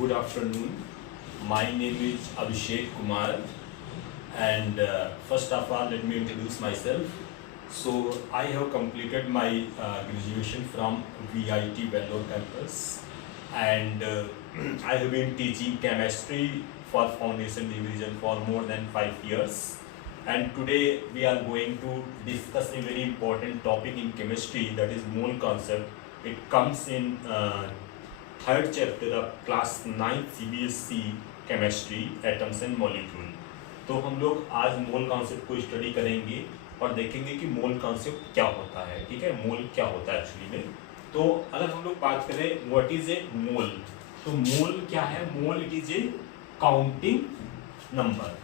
Good afternoon. My name is Abhishek Kumar, and first of all, let me introduce myself. So, I have completed my graduation from VIT Vellore campus, and I have been teaching chemistry for foundation division for more than 5 years. And today we are going to discuss a very important topic in chemistry, that is mole concept. It comes in third chapter of class 9 CBSE chemistry atoms and molecule. तो हम लोग आज mole concept को study करेंगे और देखेंगे कि mole concept क्या होता है। ठीक है, मोल क्या होता है एक्चुअली में। तो अगर हम लोग बात करें व्हाट इज ए मोल, तो मोल क्या है? Mole it is a counting number.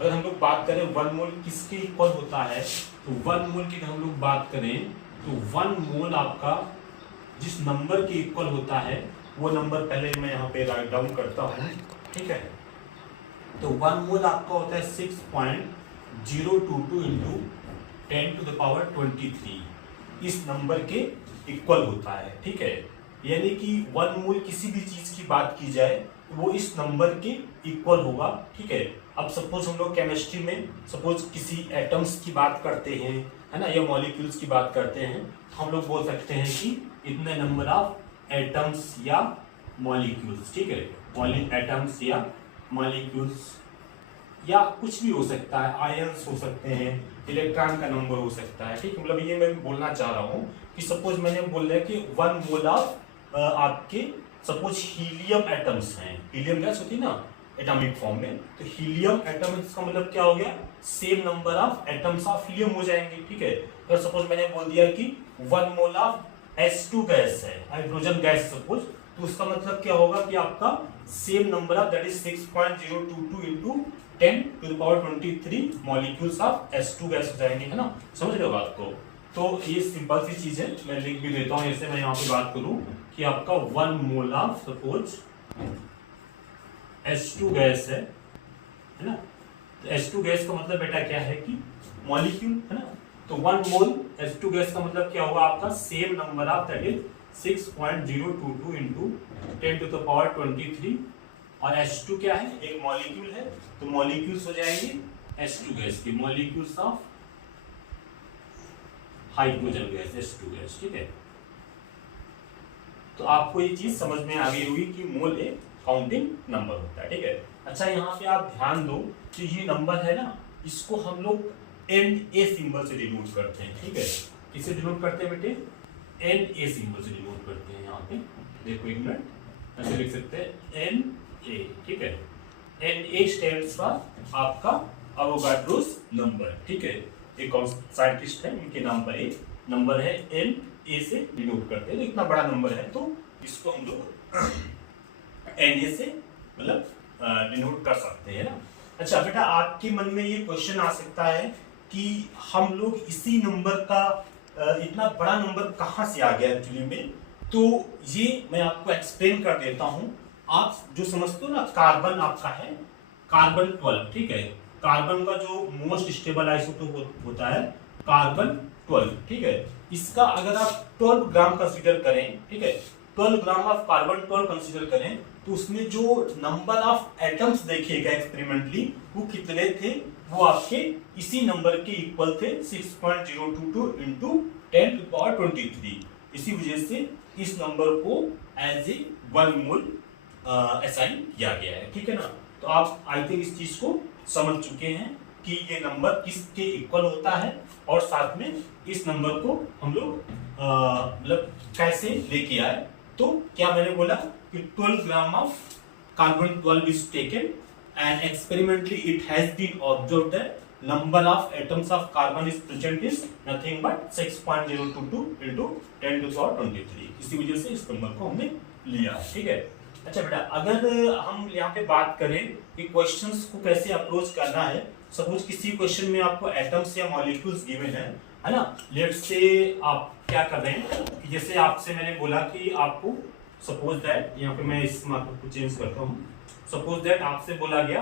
अगर हम लोग बात करें वन मोल किसके इक्वल होता है, तो वन मोल की हम लोग बात करें तो वन मोल आपका जिस नंबर के इक्वल होता है वो नंबर पहले मैं यहाँ पे राइट डाउन करता हूँ। ठीक है, तो वन मोल आपका होता है 6.022 इंटू 10⁻23 इस नंबर के इक्वल होता है। ठीक है, यानी कि वन मोल किसी भी चीज की बात की जाए तो वो इस नंबर के इक्वल होगा। ठीक है, अब सपोज हम लोग केमिस्ट्री में सपोज किसी एटम्स की बात करते हैं, है ना, या मॉलिक्यूल्स की बात करते हैं, तो हम लोग बोल सकते हैं कि इतने नंबर ऑफ एटम्स या मॉलिक्यूल्स। ठीक है, एटम्स या मॉलिक्यूल्स या कुछ भी हो सकता है, आयंस हो सकते हैं, इलेक्ट्रॉन का नंबर हो सकता है। ठीक, मतलब ये मैं बोलना चाह रहा हूँ कि सपोज मैंने बोल रहा है कि वन मोल ऑफ आपके सपोज हीलियम एटम्स हैं, हीलियम गैस होती है ना एटॉमिक फॉर्म में, तो हीलियम एटम इसका मतलब क्या हो गया? Same number of atoms of helium हो जाएंगे। ठीक है, अगर सपोज मैंने बोल दिया कि one mole of H2 gas है, हाइड्रोजन गैस सपोज, तो उसका मतलब क्या होगा कि आपका same number of that is 6.022 into 10⁻23 molecules of H2 gas हो जाएंगे, है ना। समझ रहे हो बात को? तो ये सिंपल सी चीज है, मैं लिख भी देता हूँ। ऐसे मैं यहाँ पे बात करूँ कि आपका one mole of suppose H2 gas है ना, तो H2 गैस का मतलब बेटा क्या है कि मॉलिक्यूल, है ना। तो वन मोल H2 गैस का मतलब क्या होगा? आपका same number of that is 6.022 into 10⁻23 और H2 क्या है? एक मॉलिक्यूल है, तो मॉलिक्यूल्स हो जाएंगे H2 गैस की, molecules of hydrogen gas H2 gas. ठीक है, तो आपको ये चीज समझ में आ गई होगी कि मोल एक काउंटिंग नंबर होता है। ठीक है, अच्छा यहाँ पे आप ध्यान दो कि ये नंबर है ना, इसको हम लोग NA सिंबल से डिनोट करते हैं। ठीक है, किसे डिनोट करते हैं बेटे? NA सिंबल से डिनोट करते हैं। यहाँ पे देखो एक मिनट, ऐसे लिख सकते हैं NA। ठीक है, NA स्टैंड्स फॉर आपका अवोगाड्रोस नंबर। ठीक है, एक और साइंटिस्ट है, उनके नाम पर एक नंबर है, NA से डिनोट करते हैं। तो इतना बड़ा नंबर है तो इसको हम लोग NA से मतलब डिनोट कर सकते हैं ना। अच्छा बेटा, आपके मन में ये क्वेश्चन आ सकता है कि हम लोग इसी नंबर का इतना बड़ा नंबर कहाँ से आ गया एक्चुअली में, तो ये मैं आपको एक्सप्लेन कर देता हूँ। आप जो समझते हो ना, कार्बन आपका है कार्बन 12। ठीक है, कार्बन का जो मोस्ट स्टेबल आइसोटोप होता है कार्बन 12। ठीक है, इसका अगर आप 12 ग्राम कंसीडर करें, ठीक है, 12 ग्राम ऑफ कार्बन 12 कंसीडर करें, तो उसमें जो नंबर ऑफ एटम्स देखिएगा एक्सपेरिमेंटली वो कितने थे? वो आपके इसी नंबर के इक्वल थे, 6.022 इंटू 10⁻23। इसी वजह से इस नंबर को as a one mole assign किया गया है। ठीक है ना, तो आप आई थिंक इस चीज को समझ चुके हैं कि ये नंबर किसके इक्वल होता है और साथ में इस नंबर को हम लोग मतलब कैसे लेके आए। तो क्या मैंने बोला कि 12 gram of carbon 12 is taken and experimentally it has been observed that number of atoms of carbon is present is nothing but 6.022 into 10⁻23। इसी वजह से इस नंबर को हमने लिया। ठीक है, अच्छा बेटा, अगर हम यहाँ पे बात करें कि क्वेश्चंस को कैसे अप्रोच करना है, सपोज किसी क्वेश्चन में आपको एटम्स या मॉलिक्यूल्स गिवन है ना। लेट्स से आप क्या कर रहे हैं कि जैसे आपसे मैंने बोला कि आपको सपोज दैट, यहाँ पे मैं इस मात्रा को चेंज करता हूँ, सपोज दैट आपसे बोला गया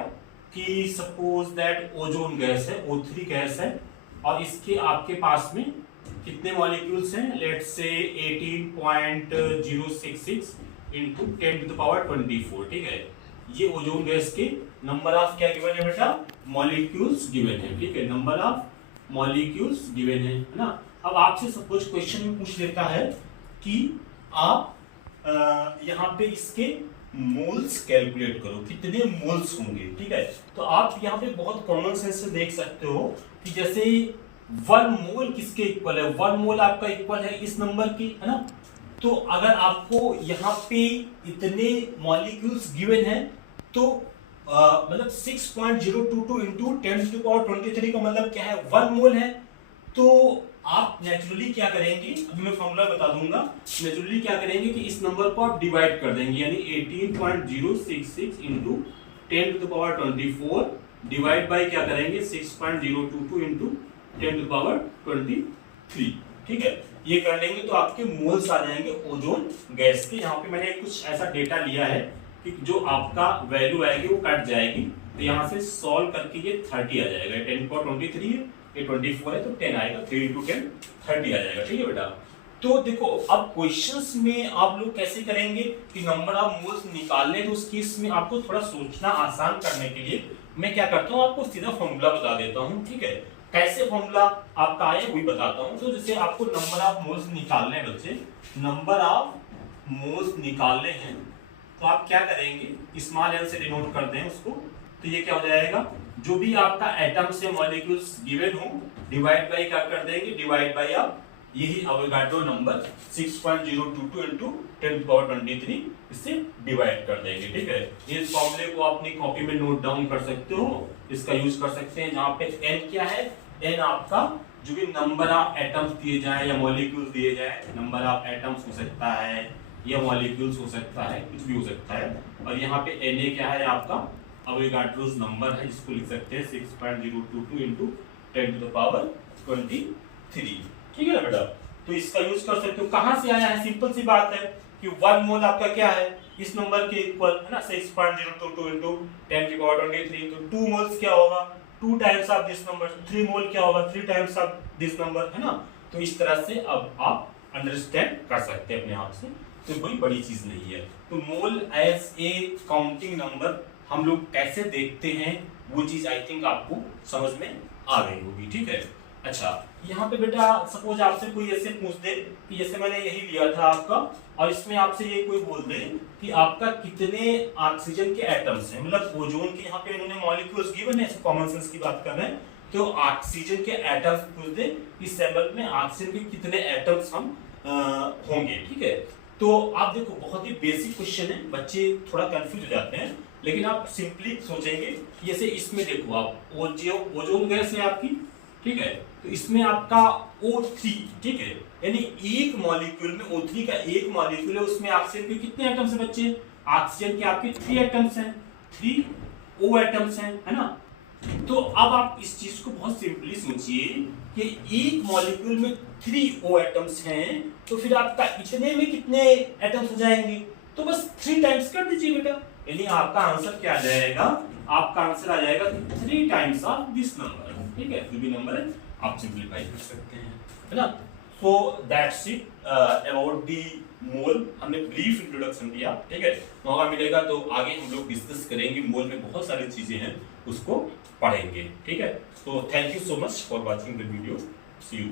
कि सपोज दैट ओजोन गैस है, O3 गैस है, और इसके आपके पास में कितने मॉलिक्यूल्स हैं? Let's say 18.066 into 10 to the power 24, ठीक है। ये ओजोन गैस के नंबर ऑफ क्या गिवन है बेटा, मॉलिक्यूल्स गिवन है, ठीक है, नंबर ऑफ मॉलिक्यूल्स गिवन है ना। अब आपसे सपोज क्वेश्चन में पूछ लेता है कि आप यहाँ पे इसके मोल्स कैलकुलेट करो, कितने मोल्स होंगे, ठीक है। तो आप यहाँ पे बहुत कॉमन सेंस से देख सकते हो कि जैसे 1 मोल किसके इक्वल है, 1 मोल आपका इक्वल है इस नंबर की, है ना। तो अगर आपको यहाँ पे इतने मॉलिक्यूल्स गिवन है तो मतलब 6.022 इंटू 10 टू पावर 23 का मतलब क्या है, 1 मोल है। तो आप नेचुरली क्या करेंगे, अभी मैं फॉर्मूला बता दूंगा, नेचुरली क्या करेंगे कि इस नंबर को आप डिवाइड कर देंगे, यानी 18.066 into 10 to the power 24 divide by क्या करेंगे 6.022 इंटू 10 टू द पावर 23, ठीक है। ये कर लेंगे तो आपके मोल्स आ जाएंगे ओजोन गैस के। यहाँ पे मैंने कुछ ऐसा डेटा लिया है कि जो आपका वैल्यू आएगी वो कट जाएगी, तो यहाँ से सॉल्व करके ये 30 आ जाएगा, 10 पावर 23 है, ये 24 है तो 10 आएगा, 3 इंटू 10 30 आ जाएगा, ठीक है बेटा। तो देखो अब क्वेश्चंस में आप लोग कैसे करेंगे कि नंबर ऑफ मोल्स निकालने, तो उस केस में आपको थोड़ा सोचना आसान करने के लिए मैं क्या करता हूँ, आपको सीधा फॉर्मूला बता देता हूँ, ठीक है। कैसे फॉर्मूला आपका आया वही बताता हूँ। तो जैसे आपको नंबर ऑफ मोल्स निकालने हैं बच्चे, नंबर ऑफ मोल्स निकालने हैं, तो आप क्या करेंगे, स्मॉल एल से डिनोट करते हैं उसको, तो ये क्या हो जाएगा, जो भी आपका एटम्स या मॉलिक्यूल्स गिवन हो डिवाइड बाय क्या कर देंगे, डिवाइड बाय आप यही अवोगाड्रो नंबर 6.022 इंटू 10 पावर 23 इससे डिवाइड कर देंगे, ठीक है। इस फॉर्मूले को अपनी कॉपी में नोट डाउन कर सकते हो, इसका यूज कर सकते हैं, जहां पे n क्या है, n आपका जो भी नंबर ऑफ एटम्स दिए जाए या मॉलिक्यूल्स दिए जाए, नंबर ऑफ एटम्स हो सकता है या मॉलिक्यूल्स हो सकता है, कुछ भी हो सकता है। और यहाँ पे Na क्या है आपका अवोगाड्रोस नंबर है, इसको लिख सकते हैं 6.022 इंटू 10 टू द पावर 23, ठीक है ना बेटा। तो इसका यूज कर सकते हो। कहां से आया है, सिंपल सी बात है कि 1 मोल आपका क्या है, इस नंबर के इक्वल है ना, 6.022 इंटू 10 की पावर 23, तो 2 मोल्स क्या होगा, 2 टाइम्स ऑफ दिस नंबर, 3 मोल क्या होगा, 3 टाइम्स ऑफ दिस नंबर, है ना। तो इस तरह से अब आप अंडरस्टैंड कर सकते हैं अपने आप से, तो कोई बड़ी चीज नहीं है। तो मोल एज ए काउंटिंग नंबर हम लोग कैसे देखते हैं, वो चीज आई थिंक आपको समझ में आ गई होगी, ठीक है। अच्छा, यहाँ पे बेटा सपोज आपसे कोई ऐसे पूछ दे कि जैसे मैंने यही लिया था आपका, और इसमें आपसे ये कोई बोल दे कि आपका कितने ऑक्सीजन के एटम्स हैं, मतलब ओजोन के यहाँ पे इन्होंने मॉलिक्यूल्स गिवन है, कॉमन सेंस की बात कर रहे हैं, तो ऑक्सीजन के एटम्स पूछ दे इस सैंपल में ऑक्सीजन के कितने एटम्स हम होंगे, ठीक है। तो आप देखो बहुत ही बेसिक क्वेश्चन है, बच्चे थोड़ा कंफ्यूज हो जाते हैं, लेकिन आप सिंपली सोचेंगे जैसे इसमें देखो आप ओजोन गैस है आपकी, ठीक है, तो इसमें आपका O3, ठीक है, यानी एक मॉलिक्यूल में O3 का एक मॉलिक्यूल है, उसमें ऑक्सीजन के कितने एटम्स हैं बच्चे, ऑक्सीजन के आपके 3 एटम्स हैं, 3 O एटम्स हैं, है ना। तो अब आप इस चीज को बहुत सिंपली सोचिए कि एक मॉलिक्यूल में 3 O एटम्स हैं, तो फिर आपका इतने में कितने एटम्स हो जाएंगे, तो बस 3 टाइम्स कर दीजिए बेटा, यानी आपका आंसर क्या आ जाएगा, आपका आंसर आ जाएगा 3 टाइम्स ऑफ दिस नंबर, ठीक है, जो भी नंबर है आप सिंपलीफाई कर सकते हैं, है ना। So that's it about the mole, हमने ब्रीफ इंट्रोडक्शन दिया, ठीक है। मौका मिलेगा तो आगे हम लोग डिस्कस करेंगे, मोल में बहुत सारी चीजें हैं उसको पढ़ेंगे, ठीक है। तो thank you so much for watching the video, see you.